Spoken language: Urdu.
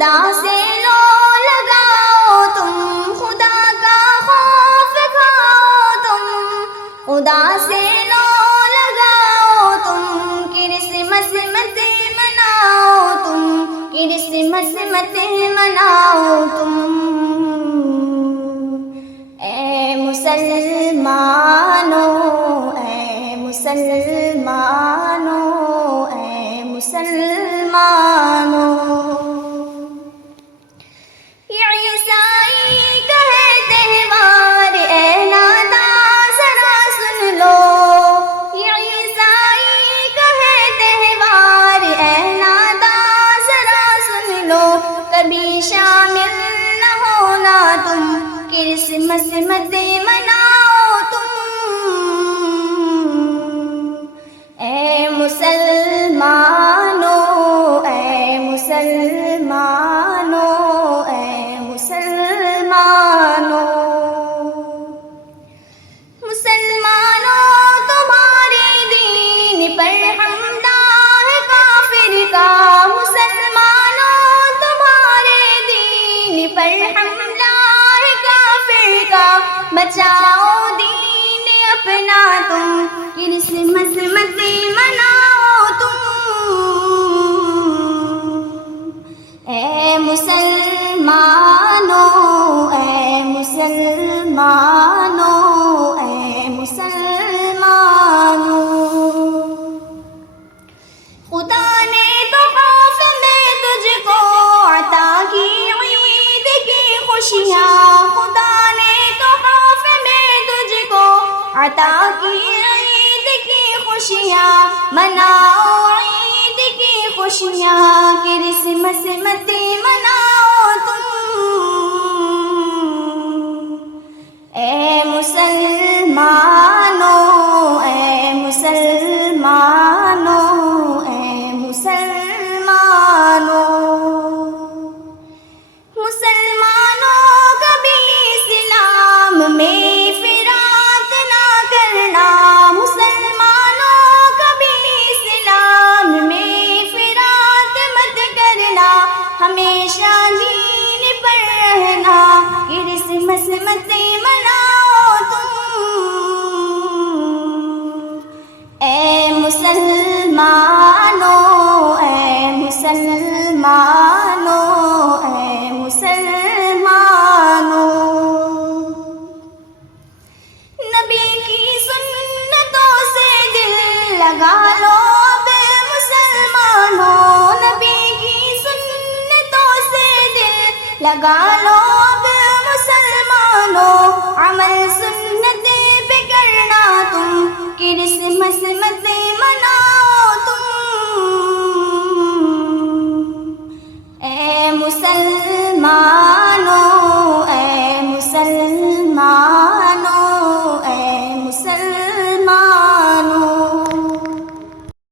خدا سے لو لگاؤ تم، خدا کا خوف کھاؤ تم، خدا سے لو لگاؤ تم، کرسمس مت مناؤ تم، کرسمس مت مناؤ تم۔ اے مسلمانوں، اے مسلمانوں، اے مسلمانوں، یہ عیسائی کہے تہوار اے ناداں ذرا سن لو، یہ عیسائی کہے تہوار اے ناداں ذرا سن لو، کبھی شامل نہ ہونا تم، کرسمس مت مناؤ تم۔ اے مسلمانوں، اے مسلمانوں، اے مسلمانوں، مسلمانوں تمہارے دین پر حملہ ہے کافر کا، مسلمانوں تمہارے دین پر حملہ ہے کافر کا، بچاؤ دین اپنا تم، کرسمس مت مناؤ تم۔ اے مسلمانوں، اے مسلمانوں، اے مسلمانوں، خدا نے تو خوف میں تجھ کو عطا کی عید کی خوشیاں، خدا نے تو خوف میں تجھ کو عطا کی عید کی خوشیاں، مناؤ عید کی خوشیاں، کرسمس مت مناؤ تم۔ اے مسلمانوں، اے مسلمانوں، اے مسلمانوں، مسلمانوں کبھی اسلام میں فرات نہ کرنا، مسلمانوں کبھی اسلام میں فرات مت کرنا، ہمیشہ دین پر رہنا، کرسمس مت مناؤ تم۔ اے مسلمانوں، اے مسلمانوں، اے مسلمانوں، نبی کی سنتوں سے دل لگا لو اب مسلمانوں، نبی کی سنتوں سے دل لگا لو اب مسلمانوں، عمل سنت پہ کرنا تم، کرسمس مت مناؤ تم۔ اے مسلمانوں،